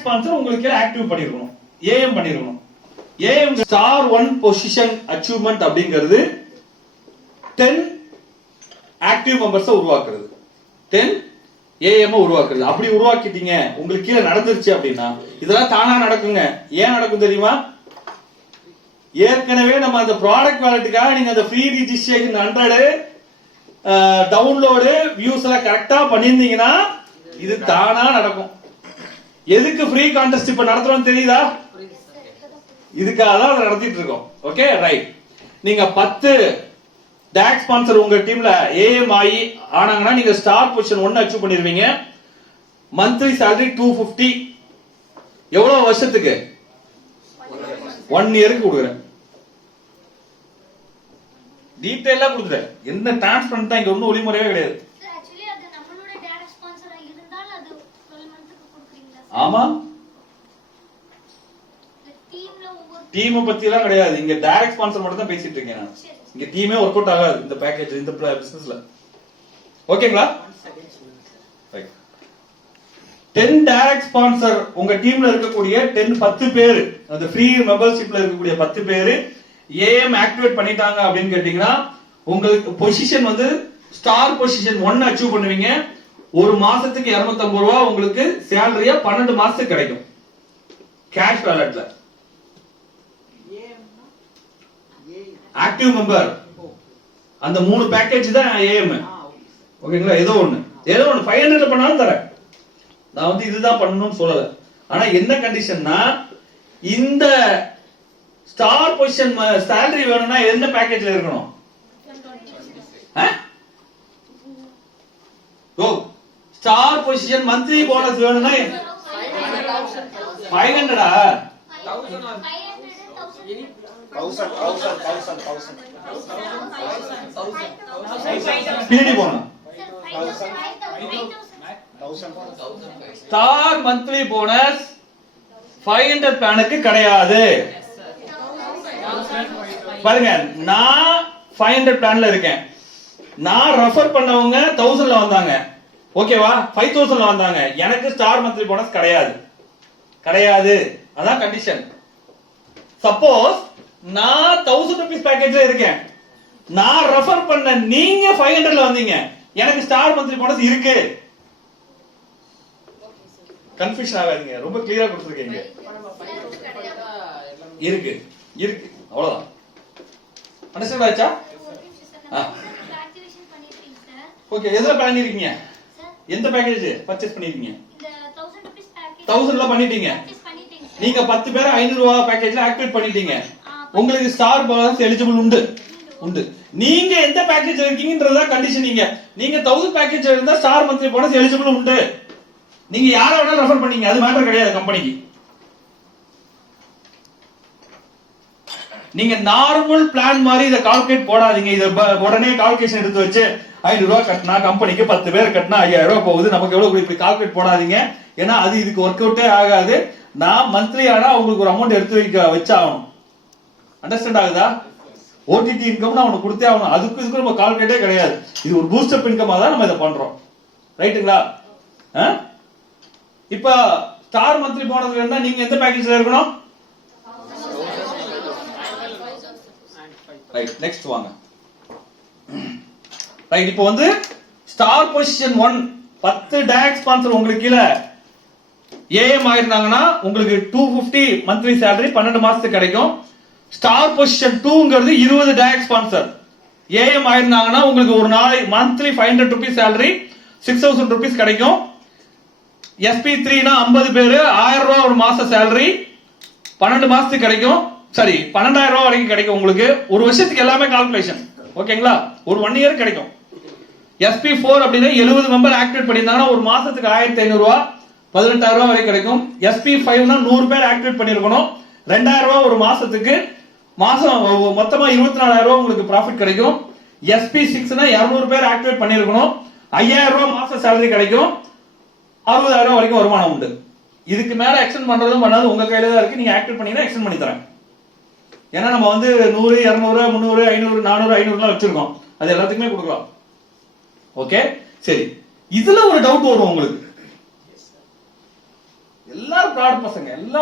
Sponsor உங்களுக்கு active பண்ணிருக்கணும், AM பண்ணிருக்கணும். ஏஎம் ஸ்டார் 1 பொசிஷன் அச்சீவ்மெண்ட் அப்படிங்கிறது 10 ஆக்டிவ் மெம்பர்ஸ் உருவாக்குறது, 10 ஏஎம் உருவாக்குறது. அப்படி உருவாக்கிட்டீங்க, உங்களுக்கு கீழே நடந்துருச்சு அப்படின்னா இதெல்லாம் தானா நடக்குங்க. ஏன் நடக்கும் தெரியுமா? ஏற்கனவே நம்ம அந்த ப்ராடக்ட் வாலெட்டுக்காக நீங்க அந்த ஃப்ரீ ரிஜிஸ்ட்ரேஷன் 100 டவுன்லோடு வியூஸ் எல்லாம் கரெக்டா பண்ணிருந்தீங்கன்னா இது தானா நடக்கும். எதுக்கு ஃப்ரீ கான்டெஸ்ட் இப்ப நடத்துறோம் தெரியுதா? இதுக்காக தான் அதை நடத்திட்டு இருக்கோம். Okay right. நீங்க 10 டாக் ஸ்பான்சர் உங்க டீம்ல ஏஎம் ஆனாங்கன்னா நீங்க ஸ்டார் பொசிஷன் 1 அச்சீவ் பண்ணிருவீங்க. Monthly salary 250. எவ்வளவு வருஷத்துக்கு? 1 இயருக்கு கொடுக்குறேன். டீடைலா கொடுக்குறேன். என்ன டிரான்ஸ்பரண்ட் தான், இங்க ஒன்னும் ஒளிமுறையே கிடையாது. ஆமா, டீம் பத்தி எல்லாம் கிடையாது. இங்க டைரக்ட் ஸ்பான்சர் மட்டும் தான் பேசிட்டு இருக்கேன் நான். இங்க டீமே ஒர்க் அவுட் ஆகாது இந்த பேக்கேஜ், இந்த பிசினஸ்ல. ஓகேங்களா? 10 டைரக்ட் ஸ்பான்சர் உங்க டீம்ல இருக்கக்கூடிய 10 பேர், அந்த ஃப்ரீ மெம்பர்ஷிப்ல இருக்கக்கூடிய 10 பேர் ஏஎம் ஆக்டிவேட் பண்ணிட்டாங்க அப்படின்னு கேட்டீங்கன்னா உங்களுக்கு பொசிஷன் வந்து ஸ்டார் பொசிஷன் 1 அச்சீவ் பண்ணுவீங்க. ஒரு மாசத்துக்கு 250 ரூபாய் உங்களுக்கு சேலரியா 12 மாசத்துக்கு கிடைக்கும் கேஷ் வாலெட்ல. ஆக்டிவ் மெம்பர் அந்த 3 பேக்கேஜ் தான் ஏஎம். ஓகேங்களா? ஏதோ ஒண்ணு 500 பண்ணாலும் தரேன். நான் வந்து இதுதான் பண்ணணும்னு சொல்லல. ஆனா என்ன கண்டிஷன்னா, இந்த ஸ்டார் பொசிஷன் salary வேணும்னா என்ன பேக்கேஜ்ல இருக்கணும்? ஸ்டார் பொசிஷன் மந்த்லி போனஸ் வேணும்னா 500 பின்னாடி போனா ஸ்டார் மந்த்லி போனஸ் 500 பிளானுக்கு கிடையாது. பாருங்க, நான் 500 பிளான்ல இருக்கேன். நான் ரெஃபர் பண்ணவங்க 1000ல வந்தாங்க. ஓகேவா? 5000ல வந்தாங்க. எனக்கு ஸ்டார் மந்த்லி போனஸ் கிடையாது. அதான் கண்டிஷன். சப்போஸ் நான் 1000 ரூபீஸ் பேக்கேஜ்ல இருக்கேன், நான் ரெஃபர் பண்ண நீங்க 500ல வந்தீங்க, எனக்கு ஸ்டார் மந்த்லி போனஸ் இருக்கு. கன்ஃபியூஷன் ஆகாதீங்க, ரொம்ப கிளியரா கொடுத்துருக்கீங்க. இருக்கு அவ்வளவுதான். அண்டர்ஸ்டாண்ட் ஆச்சா? ஓகே. எதுல பண்ணிருக்கீங்க? எந்த பேக்கேஜ் பர்ச்சேஸ் பண்ணிருக்கீங்க? 1000ல பண்ணிட்டீங்க. நீங்க 10 பேர் 500 ரூபாய் பேக்கேஜ்ல ஆக்டிவேட் பண்ணிட்டீங்க. உங்களுக்கு ஸ்டார் போனஸ் எலிஜிபிள் உண்டு. நீங்க எந்த பேக்கேஜ் இருக்கீங்கன்றதா கண்டிஷன். நீங்க 1000 பேக்கேஜ் இருந்தா ஸ்டார் மந்த்லி போனஸ் எலிஜிபிள் உண்டு. நீங்க யாரை வேணாலும் ரெஃபர் பண்ணீங்க, அது மேட்டர் கிடையாது கம்பெனிக்கு. நீங்க நார்மல் பிளான் மாதிரி இதை கால்குலேட் போடாதீங்க. இத உடனே கால்குலேஷன் எடுத்து வச்சு 500 ரூபாய் கட்டினா கம்பெனிக்கு 10 பேர் கட்டினா 5000 ரூபாய் போகுது, நமக்கு எவ்வளவு இப்படி கால்குலேட் போடாதீங்க. ஏன்னா அது இதுக்கு ஒர்க் அவுட்டே ஆகாது. நான் மந்த்லி ஆனா உங்களுக்கு ஒரு அமௌண்ட் எடுத்து வச்சாகணும். அண்டர்ஸ்டாண்ட் ஆகுதா? ஓடிடி இன்கம் அவனுக்கு கொடுத்தே ஆகணும். இதுக்கு நம்ம கால்குலேட்டே கிடையாது. இது ஒரு பூஸ்டப் இன்கமா தான் நம்ம இதை பண்றோம். ரைட்டுங்களா? இப்ப ஸ்டார் மந்த்லி போனஸ் வேணும்னா நீங்க எந்த பேக்கேஜ்ல இருக்கணும்? ரைட், நெக்ஸ்ட் வாங்க. ரைட், இப்போ வந்து ஸ்டார் பொசிஷன் 1 10 டாக் ஸ்பான்சர் உங்களுக்கு கீழ ஏஎம் ஆயிருந்தாங்கன்னா உங்களுக்கு 250 மந்த்லி salary 12 மாசத்துக்கு கிடைக்கும். ஸ்டார் பொசிஷன் 2ங்கிறது 20 டாக் ஸ்பான்சர் ஏஎம் ஆயிருந்தாங்கன்னா உங்களுக்கு ஒரு நாளை மந்த்லி 500 ரூபீஸ் salary 6000 ரூபீஸ் கிடைக்கும். SP3னா 50 பேரு 1000 ரூபாய் ஒரு மாச salary 12 மாசத்துக்கு கிடைக்கும். சரி, 12000 ரூபாய் வரைக்கும் கிடைக்கும் உங்களுக்கு. ஒரு வருஷத்துக்கு எல்லாமே கால்குலேஷன். ஓகேங்களா? ஒரு 1 இயர் கிடைக்கும். SP4 அப்படின்னா 70 மெம்பர் ஆக்டிவேட் பண்ணியிருந்தாங்கன்னா ஒரு மாசத்துக்கு 1500 ரூபாய் 18000 ரூபாய் வரைக்கும் கிடைக்கும். SP5னா 100 பேர் ஆக்டிவேட் பண்ணிருக்கணும். 2000 ரூபாய் ஒரு மாசத்துக்கு, மாசம் மொத்தமா 24000 ரூபாய் உங்களுக்கு ப்ராஃபிட் கிடைக்கும். SP6னா 200 பேர் ஆக்டிவேட் பண்ணிருக்கணும். 5000 ரூபாய் மாச salary கிடைக்கும். 60000 ரூபாய் வரைக்கும் வருமானம் உண்டு. இதுக்கு மேல எக்ஸ்டெண்ட் பண்றதும் பண்ணாது உங்க கையில தான் இருக்கு. நீங்க ஆக்டிவேட் பண்ணீங்கன்னா எக்ஸ்டெண்ட் பண்ணி தரேன். ஏன்னா நம்ம வந்து 100, 200, 300, 500, 400, 500 எல்லாம் வச்சிருக்கோம். அது எல்லாத்துக்குமே கொடுக்கலாம். ஓகே, சரி. இதுல ஒரு டவுட் வரும் உங்களுக்கு. எல்லாரும் ப்ராட் பசங்க எல்லாம்